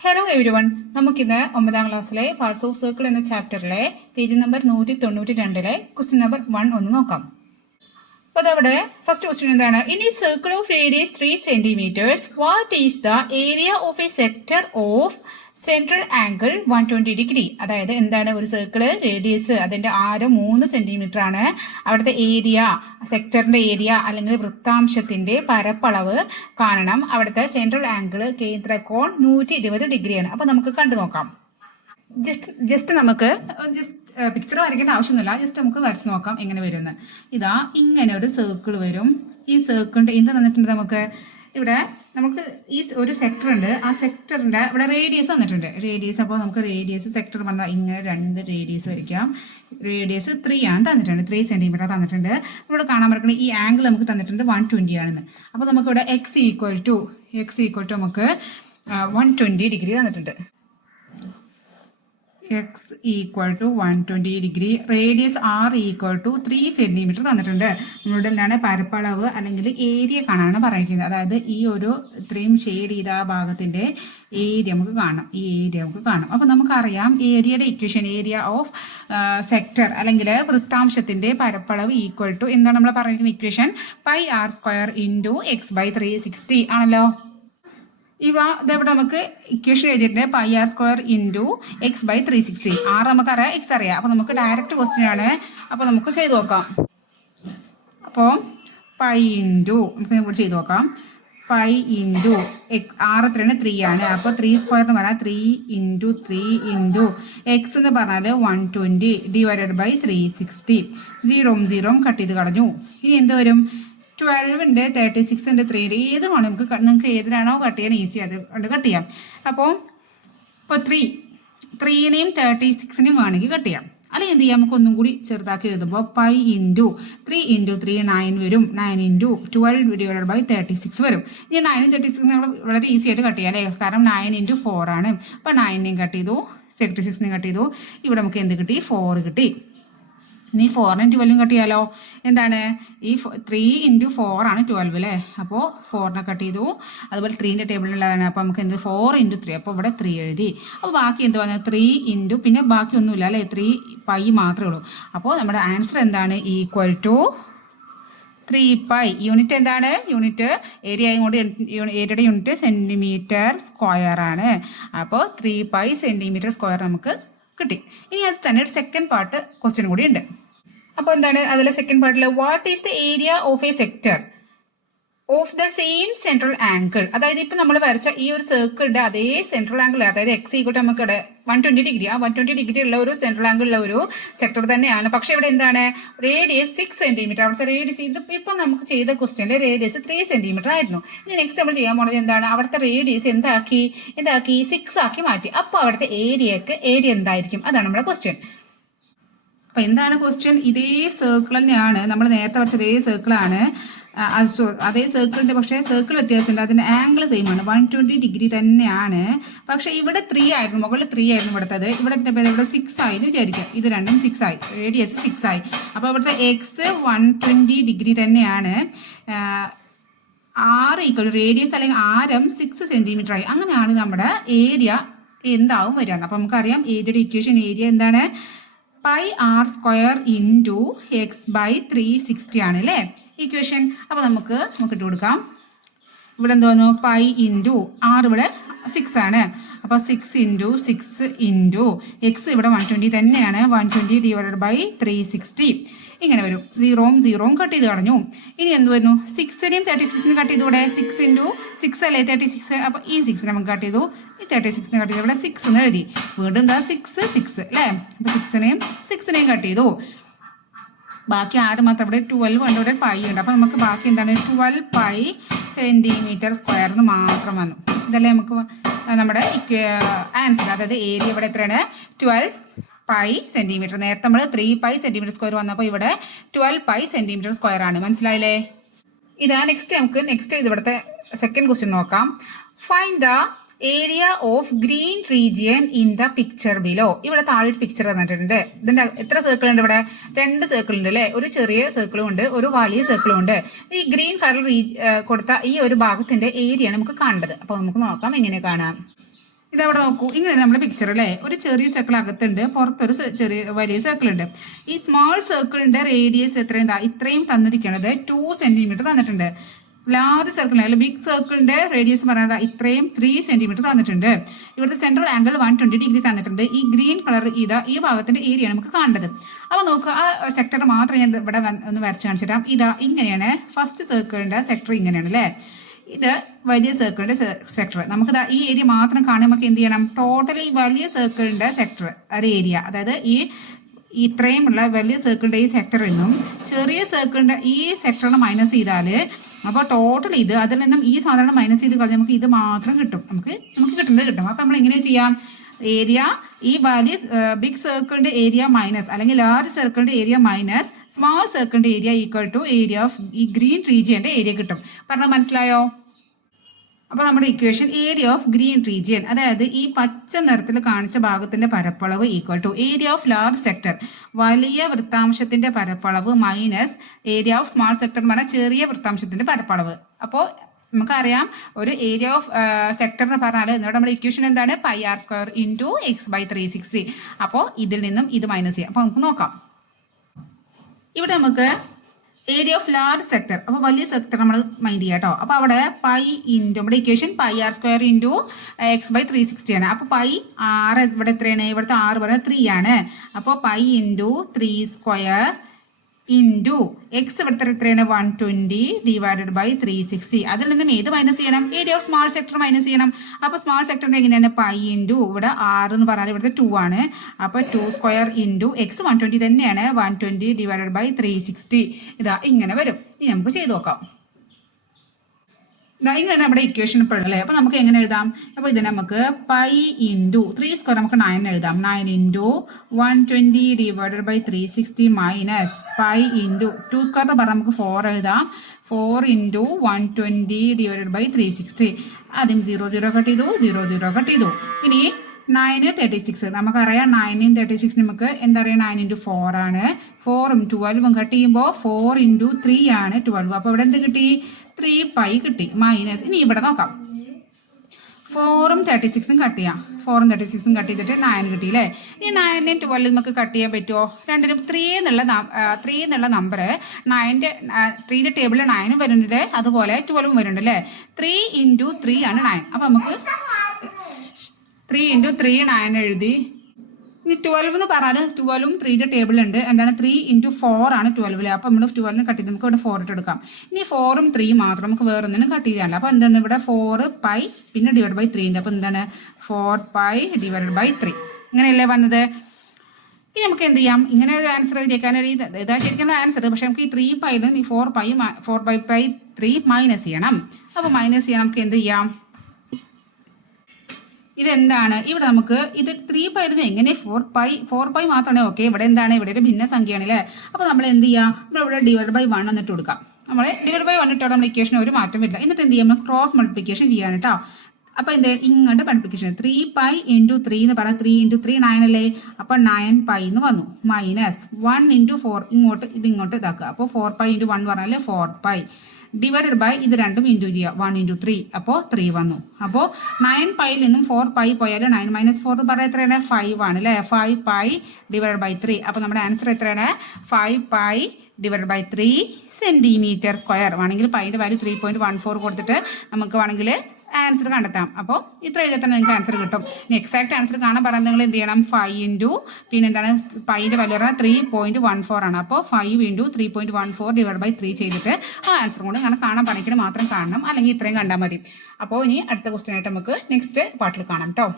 Hello every one നമുക്കിന്ന് ഒമ്പതാം ക്ലാസ്സിലെ പാർട്സ് ഓഫ് സർക്കിൾ എന്ന ചാപ്റ്ററിലെ പേജ് നമ്പർ നൂറ്റി തൊണ്ണൂറ്റി രണ്ടിലെ ക്വസ്റ്റ്യൻ നമ്പർ വൺ ഒന്ന് നോക്കാം. അപ്പോൾ അതവിടെ ഫസ്റ്റ് ക്വസ്റ്റ്യൻ എന്താണ്? ഇനി circle of radius three centimetres what is the area of a sector of central angle one twenty degree അതായത് എന്താണ് ഒരു സർക്കിൾ റേഡിയസ് അതിന്റെ ആരം മൂന്ന് സെന്റിമീറ്റർ ആണ്. അവിടുത്തെ ഏരിയ സെക്ടറിന്റെ ഏരിയ അല്ലെങ്കിൽ വൃത്താംശത്തിന്റെ പരപ്പളവ് കാണണം. അവിടുത്തെ സെൻട്രൽ ആംഗിൾ കേന്ദ്രകോൺ നൂറ്റി ഇരുപത് ഡിഗ്രിയാണ് അപ്പോൾ നമുക്ക് കണ്ടു നോക്കാം. ജസ്റ്റ് ജസ്റ്റ് നമുക്ക് ജസ്റ്റ് പിക്ചർ വരയ്ക്കേണ്ട ആവശ്യമൊന്നുമില്ല. ജസ്റ്റ് നമുക്ക് വരച്ച് നോക്കാം എങ്ങനെ വരുമെന്ന്. ഇതാ ഇങ്ങനെ ഒരു സർക്കിൾ വരും. ഈ സർക്കിളിന്റെ എന്ത് തന്നിട്ടുണ്ട് നമുക്ക്? ഇവിടെ നമുക്ക് ഈ ഒരു സെക്ടർ ഉണ്ട്. ആ സെക്ടറിന്റെ ഇവിടെ റേഡിയസ് വന്നിട്ടുണ്ട്. റേഡിയസ് അപ്പോൾ നമുക്ക് റേഡിയസ് സെക്ടർ പറഞ്ഞാൽ ഇങ്ങനെ രണ്ട് റേഡിയസ് വരയ്ക്കാം. റേഡിയസ് ത്രീ ആണ് തന്നിട്ടുണ്ട്. ത്രീ സെന്റിമീറ്റർ തന്നിട്ടുണ്ട്. നമ്മൾ കാണാൻ പറ്റുന്ന ഈ ആംഗിൾ നമുക്ക് തന്നിട്ടുണ്ട് വൺ ട്വന്റി ആണെന്ന്. അപ്പോൾ നമുക്ക് ഇവിടെ X equal to X equal to നമുക്ക് വൺ ട്വന്റി ഡിഗ്രി തന്നിട്ടുണ്ട്. X equal to one twenty degree radius R equal to three centimetre തന്നിട്ടുണ്ട്. നമ്മളോട് എന്താണ് പരപ്പളവ് അല്ലെങ്കിൽ ഏരിയ കാണാനാണ് പറയുന്നത്. അതായത് ഈ ഒരു ഇത്രയും ഷെയ്ഡ് ചെയ്ത ഭാഗത്തിന്റെ ഏരിയ നമുക്ക് കാണാം. ഈ ഏരിയ നമുക്ക് കാണാം. അപ്പോൾ നമുക്കറിയാം ഏരിയയുടെ ഇക്വേഷൻ ഏരിയ ഓഫ് സെക്ടർ അല്ലെങ്കിൽ വൃത്താംശത്തിന്റെ പരപ്പളവ് ഈക്വൽ ടു എന്താണ് നമ്മൾ പറയുന്ന equation pi R square into X by three sixty ആണല്ലോ? ഇവ ഇതെവിടെ നമുക്ക് ഇക്വേഷൻ എഴുതിയിട്ടുണ്ട്. Pi R square into X by three sixty R നമുക്കറിയാം എക്സ് അറിയാം. അപ്പോൾ നമുക്ക് ഡയറക്റ്റ് ക്വസ്റ്റ്യൻ ആണ്. അപ്പോൾ നമുക്ക് ചെയ്തു നോക്കാം. അപ്പോൾ പൈ ഇന്റു നമുക്ക് ഇവിടെ ചെയ്തു നോക്കാം. പൈ ഇന്റു എക്സ് ആർ എത്രയാണ് ത്രീ ആണ്. അപ്പോൾ ത്രീ സ്ക്വയർ എന്ന് പറഞ്ഞാൽ three into three into X എന്ന് പറഞ്ഞാൽ one twenty divided by three sixty സീറോം സീറോം കട്ട് ചെയ്ത് കളഞ്ഞു. ഇനി എന്ത് വരും? ട്വൽവ് തേർട്ടി സിക്സ് ത്രീ ഉണ്ട് ഏത് വേണം നമുക്ക് നിങ്ങൾക്ക് ഏതിലാണോ കട്ട് ചെയ്യാൻ ഈസി അത് കൊണ്ട് കട്ട് ചെയ്യാം. അപ്പോൾ ഇപ്പോൾ ത്രീ ത്രീനെയും തേർട്ടി സിക്സിനെയും വേണമെങ്കിൽ കട്ട് ചെയ്യാം. അല്ലെങ്കിൽ എന്ത് ചെയ്യാം? നമുക്ക് ഒന്നും കൂടി ചെറുതാക്കി എഴുതുമ്പോൾ pi into three into three nine വരും. Nine into twelve divided by thirty six വരും. ഇനി നയനും തേർട്ടി സിക്സ് നമ്മൾ വളരെ ഈസി ആയിട്ട് കട്ട് ചെയ്യാം അല്ലേ? കാരണം നയൻ ഇന്റു ഫോർ ആണ്. അപ്പോൾ നയനെയും കട്ട് ചെയ്തു തേർട്ടി സിക്സിനെയും കട്ട് ചെയ്തു. ഇവിടെ നമുക്ക് എന്ത് കിട്ടി? ഫോർ കിട്ടി. ഇനി ഫോറിനും ട്വൽവും കട്ട് ചെയ്യാലോ? എന്താണ്? ഈ ത്രീ ഇന്റു ഫോർ ആണ് ട്വൽവ് അല്ലേ അപ്പോൾ ഫോറിനെ കട്ട് ചെയ്തു. അതുപോലെ ത്രീന്റെ ടേബിളിലുള്ളതാണ് അപ്പോൾ നമുക്ക് എന്ത്? ഫോർ ഇന്റു ത്രീ അപ്പോൾ ഇവിടെ ത്രീ എഴുതി. അപ്പോൾ ബാക്കി എന്ത് പറഞ്ഞാൽ ത്രീ ഇന്റു പിന്നെ ബാക്കി ഒന്നുമില്ല അല്ലേ? ത്രീ പൈ മാത്രമേ ഉള്ളൂ. അപ്പോൾ നമ്മുടെ ആൻസർ എന്താണ്? Equal to three pi unit എന്താണ്? യൂണിറ്റ് ഏരിയ കൊണ്ട് ഏരിയയുടെ യൂണിറ്റ് സെന്റിമീറ്റർ സ്ക്വയർ ആണ്. അപ്പോൾ ത്രീ പൈ സെന്റിമീറ്റർ സ്ക്വയർ നമുക്ക് കിട്ടി. ഇനി അത് തന്നെ ഒരു സെക്കൻഡ് പാർട്ട് ക്വസ്റ്റ്യൻ കൂടി ഉണ്ട്. അപ്പോൾ എന്താണ്? അതിലെ സെക്കൻഡ് പാർട്ടിൽ what is the area of a sector of the same central angle അതായത് ഇപ്പം നമ്മൾ വരച്ച ഈ ഒരു സർക്കിളിന്റെ അതേ സെൻട്രൽ ആംഗിൾ അതായത് എക്സ് ഈക്വട്ട് നമുക്ക് ഇവിടെ വൺ ട്വന്റി ഡിഗ്രി ആ വൺ ട്വന്റി ഡിഗ്രി ഉള്ള ഒരു സെൻട്രൽ ആംഗിൾ ഉള്ള ഒരു സെക്ടർ തന്നെയാണ്. പക്ഷെ ഇവിടെ എന്താണ്? റേഡിയസ് സിക്സ് സെന്റിമീറ്റർ അവിടുത്തെ റേഡിയസ് ഇത് ഇപ്പം നമുക്ക് ചെയ്ത ക്വസ്റ്റ്യനിൽ റേഡിയസ് ത്രീ സെന്റിമീറ്റർ ആയിരുന്നു. ഇനി നെക്സ്റ്റ് നമ്മൾ ചെയ്യാൻ പോണത് എന്താണ്? അവിടുത്തെ റേഡിയസ് എന്താക്കി? എന്താക്കി? സിക്സ് ആക്കി മാറ്റി. അപ്പോൾ അവിടുത്തെ ഏരിയക്ക് ഏരിയ എന്തായിരിക്കും? അതാണ് നമ്മുടെ ക്വസ്റ്റ്യൻ അപ്പൊ എന്താണ് ക്വസ്റ്റ്യൻ ഇതേ സർക്കിൾ തന്നെയാണ് നമ്മൾ നേരത്തെ വരച്ച അതേ സർക്കിളാണ് അതേ സർക്കിളിന്റെ പക്ഷേ സർക്കിൾ വ്യത്യാസമുണ്ട്. അതിന്റെ ആംഗിൾ സെയിം ആണ്. വൺ ട്വന്റി ഡിഗ്രി തന്നെയാണ്. പക്ഷേ ഇവിടെ ത്രീ ആയിരുന്നു. മുകളിൽ ത്രീ ആയിരുന്നു ഇവിടുത്തത്. ഇവിടെ ഇവിടെ സിക്സ് ആയി എന്ന് ഇത് രണ്ടും സിക്സ് ആയി. റേഡിയസ് സിക്സ് ആയി. അപ്പോൾ ഇവിടുത്തെ എക്സ് വൺ ട്വന്റി ഡിഗ്രി തന്നെയാണ്. ആറ് ഈക്വൽ റേഡിയസ് അല്ലെങ്കിൽ ആരം സിക്സ് സെന്റിമീറ്റർ ആയി. അങ്ങനെയാണ് നമ്മുടെ ഏരിയ എന്താവും വരിക. അപ്പം നമുക്കറിയാം. ഏരിയയുടെ ഇക്വേഷൻ ഏരിയ എന്താണ്? Pi R square into X by three sixty ആണ് അല്ലേ ഇക്വേഷൻ അപ്പോൾ നമുക്ക് നമുക്ക് ഇട്ട് കൊടുക്കാം. ഇവിടെ എന്തോന്നു പൈ ഇന്റു ആറ് ഇവിടെ സിക്സ് ആണ്. അപ്പോൾ six into six into X ഇവിടെ വൺ ട്വന്റി തന്നെയാണ്. One twenty divided by three sixty ഇങ്ങനെ വരും. സീറോയും സീറോയും കട്ട് ചെയ്ത് കളഞ്ഞു. ഇനി എന്ത് വരുന്നു? സിക്സിനെയും തേർട്ടി സിക്സിനും കട്ട് ചെയ്തുകൂടെ? സിക്സ് ഇന്റു സിക്സ് അല്ലേ? തേർട്ടി സിക്സ് അപ്പോൾ ഈ സിക്സ് നമുക്ക് കട്ട് ചെയ്തു. ഈ തേർട്ടി സിക്സിന് കട്ട് ചെയ്തു. ഇവിടെ സിക്സ് എന്ന് എഴുതി. വീണ്ടും എന്താ? സിക്സ് സിക്സ് അല്ലേ? അപ്പോൾ സിക്സിനെയും സിക്സിനെയും കട്ട് ചെയ്തു. ബാക്കി ആറ് മാത്രം ഇവിടെ ട്വൽവ് ഉണ്ട് ഇവിടെ പൈ ഉണ്ട്. അപ്പോൾ നമുക്ക് ബാക്കി എന്താണ്? ട്വൽവ് പൈ സെന്റിമീറ്റർ എന്ന് മാത്രം വന്നു. ഇതല്ലേ നമുക്ക് നമ്മുടെ ആൻസർ അതായത് ഏരിയ ഇവിടെ എത്രയാണ്? ട്വൽവ് പൈ സെന്റിമീറ്റർ നേരത്തെ നമ്മൾ ത്രീ പൈ സെന്റിമീറ്റർ സ്ക്വയർ വന്നപ്പോൾ ഇവിടെ ട്വൽവ് പൈ സെന്റിമീറ്റർ സ്ക്വയർ ആണ്. മനസ്സിലായില്ലേ? ഇതാ നെക്സ്റ്റ് നമുക്ക് നെക്സ്റ്റ് ഇത് ഇവിടുത്തെ സെക്കൻഡ് ക്വസ്റ്റ്യൻ നോക്കാം. Find the area of green region in the picture below ഇവിടെ താഴെ ഒരു പിക്ചർ തന്നിട്ടുണ്ട്. ഇതിന്റെ എത്ര സർക്കിൾ ഉണ്ട് ഇവിടെ? രണ്ട് സർക്കിൾ ഉണ്ട് അല്ലെ? ഒരു ചെറിയ സർക്കിളും ഉണ്ട് ഒരു വലിയ സർക്കിളും ഉണ്ട്. ഈ ഗ്രീൻ കളർ കൊടുത്ത ഈ ഒരു ഭാഗത്തിന്റെ ഏരിയ ആണ് നമുക്ക് കാണേണ്ടത്. അപ്പൊ നമുക്ക് നോക്കാം എങ്ങനെ കാണാം. ഇതവിടെ നോക്കൂ. ഇങ്ങനെയാണ് നമ്മുടെ പിക്ചർ അല്ലേ? ഒരു ചെറിയ സർക്കിൾ അകത്തുണ്ട് പുറത്തൊരു ചെറിയ വലിയ സർക്കിൾ ഉണ്ട്. ഈ സ്മോൾ സർക്കിളിന്റെ റേഡിയസ് എത്രയും? ഇത്രയും തന്നിരിക്കുന്നത് ടു സെന്റിമീറ്റർ തന്നിട്ടുണ്ട്. ലാർജ് സർക്കിളിന് അല്ലെങ്കിൽ ബിഗ് സർക്കിളിന്റെ റേഡിയസ് പറയുന്നത് ഇത്രയും ത്രീ സെന്റിമീറ്റർ തന്നിട്ടുണ്ട്. ഇവിടുത്തെ central angle one twenty degree തന്നിട്ടുണ്ട്. ഈ ഗ്രീൻ കളർ ഇതാ ഈ ഭാഗത്തിന്റെ ഏരിയ നമുക്ക് കാണേണ്ടത്. അപ്പോൾ നോക്കുക ആ സെക്ടർ മാത്രം ഞാൻ ഇവിടെ ഒന്ന് വരച്ച് കാണിച്ചു ഇതാ ഇങ്ങനെയാണ് ഫസ്റ്റ് സർക്കിളിന്റെ സെക്ടർ ഇങ്ങനെയാണ് അല്ലേ? ഇത് വലിയ സർക്കിളിന്റെ സെക്ടർ നമുക്ക് ഈ ഏരിയ മാത്രം കാണാൻ നമുക്ക് എന്ത് ചെയ്യണം? ടോട്ടലി വലിയ സർക്കിളിന്റെ സെക്ടർ ഒരു ഏരിയ അതായത് ഈ ഇത്രയുമുള്ള വലിയ സർക്കിളിന്റെ ഈ സെക്ടറിൽ നിന്നും ചെറിയ സർക്കിളിന്റെ ഈ സെക്ടറിന് മൈനസ് ചെയ്താൽ അപ്പോൾ ടോട്ടൽ ഇത് അതിൽ നിന്നും ഈ സാധനം മൈനസ് ചെയ്ത് കളഞ്ഞാൽ നമുക്ക് ഇത് മാത്രം കിട്ടും. നമുക്ക് നമുക്ക് കിട്ടുന്നത് കിട്ടും. അപ്പോൾ നമ്മൾ എങ്ങനെ ചെയ്യാം? ഏരിയ ഈ വലിയ ബിഗ് സർക്കിളിന്റെ ഏരിയ മൈനസ് അല്ലെങ്കിൽ ലാർജ് സർക്കിളിന്റെ ഏരിയ മൈനസ് സ്മോൾ സർക്കിളിന്റെ area equal to area of ഈ ഗ്രീൻ റീജിയന്റെ ഏരിയ കിട്ടും. പറഞ്ഞാൽ മനസ്സിലായോ? അപ്പോൾ നമ്മുടെ equation area of green region അതായത് ഈ പച്ച നിറത്തിൽ കാണിച്ച ഭാഗത്തിന്റെ പരപ്പളവ് equal to area of large sector വലിയ വൃത്താംശത്തിന്റെ പരപ്പളവ് minus area of small sector എന്ന് പറഞ്ഞാൽ ചെറിയ വൃത്താംശത്തിന്റെ പരപ്പളവ്. അപ്പോൾ നമുക്കറിയാം ഒരു ഏരിയ ഓഫ് സെക്ടർ എന്ന് പറഞ്ഞാൽ എന്നോട് നമ്മുടെ ഇക്വേഷൻ എന്താണ്? Pi R square into X by three sixty അപ്പോൾ ഇതിൽ നിന്നും ഇത് മൈനസ് ചെയ്യാം. അപ്പോൾ നമുക്ക് നോക്കാം. ഇവിടെ നമുക്ക് ഏരിയ ഓഫ് ലാർജ് സെക്ടർ അപ്പോൾ വലിയ സെക്ടർ നമ്മൾ മൈൻഡ് ചെയ്യാം കേട്ടോ അപ്പോൾ അവിടെ പൈ ഇന്റു നമ്മുടെ equation pi R square into X by three sixty ആണ്. അപ്പോൾ പൈ ആറ് ഇവിടെ എത്രയാണ്? ഇവിടുത്തെ ആറ് പറഞ്ഞാൽ ത്രീ ആണ്. അപ്പോൾ pi into three square into X ഇവിടുത്തെ എത്രയാണ്? One twenty divided by three sixty അതിൽ നിന്നും ഏത് മൈനസ് ചെയ്യണം? Area of small sector minus ചെയ്യണം. അപ്പോൾ സ്മാൾ സെക്ടറിന്റെ എങ്ങനെയാണ്? പൈ ഇന്റു ഇവിടെ ആറ് എന്ന് പറഞ്ഞാൽ ഇവിടുത്തെ ടു ആണ്. അപ്പോൾ two square into X one twenty തന്നെയാണ്. One twenty divided by three sixty ഇതാ ഇങ്ങനെ വരും. ഇനി നമുക്ക് ചെയ്ത് നോക്കാം. ദാ ഇങ്ങനെ നമ്മുടെ ഇക്വേഷൻ ഇപ്പോൾ അല്ലേ? അപ്പോൾ നമുക്ക് എങ്ങനെ എഴുതാം? അപ്പോൾ ഇത് നമുക്ക് പൈ ഇന്റു ത്രീ സ്ക്വയർ നമുക്ക് നയൻ എഴുതാം. Nine into one twenty divided by three sixty minus pi into two square എന്ന് പറഞ്ഞാൽ നമുക്ക് ഫോർ എഴുതാം. Four into one twenty divided by three sixty ആദ്യം സീറോ സീറോ കട്ട് ചെയ്തു സീറോ സീറോ കട്ട് ചെയ്തു. ഇനി നയന് തേർട്ടി സിക്സ് നമുക്കറിയാം നയനും thirty six നമുക്ക് എന്താ പറയുക നയൻ ഇന്റു ഫോർ ആണ്. ഫോറും ട്വൽവും കട്ട് ചെയ്യുമ്പോൾ ഫോർ ഇന്റു ത്രീ ആണ് ട്വൽവ് അപ്പോൾ ഇവിടെ എന്ത് കിട്ടി? ത്രീ പൈ കിട്ടി. മൈനസ് ഇനി ഇവിടെ നോക്കാം. ഫോറും തേർട്ടി സിക്സും കട്ട് ചെയ്യാം. ഫോറും തേർട്ടി സിക്സും കട്ട് ചെയ്തിട്ട് നയൻ കിട്ടി അല്ലേ ഇനി നയനും ട്വൽവ് നമുക്ക് കട്ട് ചെയ്യാൻ പറ്റുമോ രണ്ടിനും ത്രീ എന്നുള്ള ത്രീ എന്നുള്ള നമ്പർ നയന്റെ ത്രീന്റെ ടേബിളിൽ നയനും വരുന്നുണ്ട്. അതുപോലെ ട്വൽവും വരുന്നുണ്ട് അല്ലേ ത്രീ ഇന്റു ത്രീ ആണ് നയൻ അപ്പോൾ നമുക്ക് ത്രീ ഇന്റു ത്രീ നയൻ എഴുതി. ഇനി ട്വൽവ് എന്ന് പറഞ്ഞാൽ ട്വൽവും ത്രീയുടെ ടേബിൾ ഉണ്ട്. എന്താണ്? ത്രീ ഇന്റു ഫോർ ആണ് ട്വൽവിൽ അപ്പോൾ നമ്മൾ ട്വൽവിന് കട്ട് ചെയ്ത് നമുക്ക് ഇവിടെ ഫോർ ഇട്ട് എടുക്കാം. ഇനി ഫോറും ത്രീ മാത്രം നമുക്ക് വേറെ ഒന്നിനും കട്ട് ചെയ്യാനില്ല. അപ്പോൾ എന്താണ് ഇവിടെ ഫോർ പൈ പിന്നെ ഡിവൈഡ് ബൈ ത്രീ ഉണ്ട് അപ്പോൾ എന്താണ്? Four pi divide by three ഇങ്ങനെയല്ലേ വന്നത്? ഇനി നമുക്ക് എന്ത് ചെയ്യാം? ഇങ്ങനെ ഒരു ആൻസർ എഴുതിയേക്കാൻ ഒരു ഇത്. ശരിക്കും ആൻസർ പക്ഷെ നമുക്ക് ഈ three pi four pi four by pi three minus ചെയ്യണം. അപ്പോൾ മൈനസ് ചെയ്യാൻ നമുക്ക് എന്ത് ചെയ്യാം? ഇതെന്താണ്? ഇവിടെ നമുക്ക് ഇത് ത്രീ പൈ ഇടുന്നത് എങ്ങനെ ഫോർ പൈ ഫോർ പൈ മാത്രമാണ്? ഓക്കെ ഇവിടെ എന്താണ്? ഇവിടെ ഒരു ഭിന്ന സംഖ്യയാണ് അല്ലേ? അപ്പോൾ നമ്മൾ എന്ത് ചെയ്യാം? നമ്മൾ ഇവിടെ ഡിവൈഡ് ബൈ വൺ എന്നിട്ട് കൊടുക്കാം. നമ്മൾ ഡിവൈഡ് ബൈ വൺ ഇട്ടാൽ നമ്മൾ ഇക്വേഷൻ ഒരു മാറ്റം വരില്ല. എന്നിട്ട് എന്ത് ചെയ്യാം ക്രോസ് മൾട്ടിപ്ലിക്കേഷൻ ചെയ്യാൻ കേട്ടോ അപ്പോൾ എന്ത്? ഇങ്ങോട്ട് multiplication three pi into three എന്ന് പറഞ്ഞാൽ ത്രീ ഇന്റു ത്രീ നയൻ അല്ലേ? അപ്പോൾ നയൻ പൈ എന്ന് വന്നു. മൈനസ് വൺ ഇന്റു ഫോർ ഇങ്ങോട്ട് ഇത് ഇങ്ങോട്ട് ഇതാക്കുക അപ്പോൾ ഫോർ പൈ ഇന്റു വൺ പറഞ്ഞാൽ ഫോർ പൈ ഡിവൈഡഡ് ബൈ ഇത് രണ്ടും ഇന്റു ചെയ്യുക വൺ ഇന്റു ത്രീ അപ്പോൾ ത്രീ വന്നു. അപ്പോൾ നയൻ പൈയിൽ നിന്നും ഫോർ പൈ പോയാൽ നയൻ മൈനസ് ഫോർ എന്ന് പറയാൻ എത്രയാണ്? ഫൈവ് ആണ് അല്ലേ? Five pi divide by three അപ്പോൾ നമ്മുടെ ആൻസർ എത്രയാണ്? Five pi divide by three centimetre square വേണമെങ്കിൽ പൈന്റെ value three point one four കൊടുത്തിട്ട് നമുക്ക് വേണമെങ്കിൽ ആൻസർ കണ്ടെത്താം. അപ്പോൾ ഇത്ര എഴുതിയാൽ തന്നെ നിങ്ങൾക്ക് ആൻസർ കിട്ടും. ഇനി എക്സാക്ട് ആൻസർ കാണാൻ പറയാൻ നിങ്ങൾ എന്ത് ചെയ്യണം? ഫൈവ് ഇന്റു പിന്നെ എന്താണ്? പൈന്റെ വാല്യൂ പറഞ്ഞാൽ ത്രീ പോയിന്റ് വൺ ഫോർ ആണ്. അപ്പോൾ five into three point one four divide by three ചെയ്തിട്ട് ആ ആൻസർ കൊണ്ട് അങ്ങനെ കാണാൻ പണിക്കണ മാത്രം കാണണം. അല്ലെങ്കിൽ ഇത്രയും കണ്ടാൽ മതി. അപ്പോൾ ഇനി അടുത്ത ക്വസ്റ്റ്യൻ ആയിട്ട് നമുക്ക് നെക്സ്റ്റ് പാട്ടിൽ കാണാം കേട്ടോ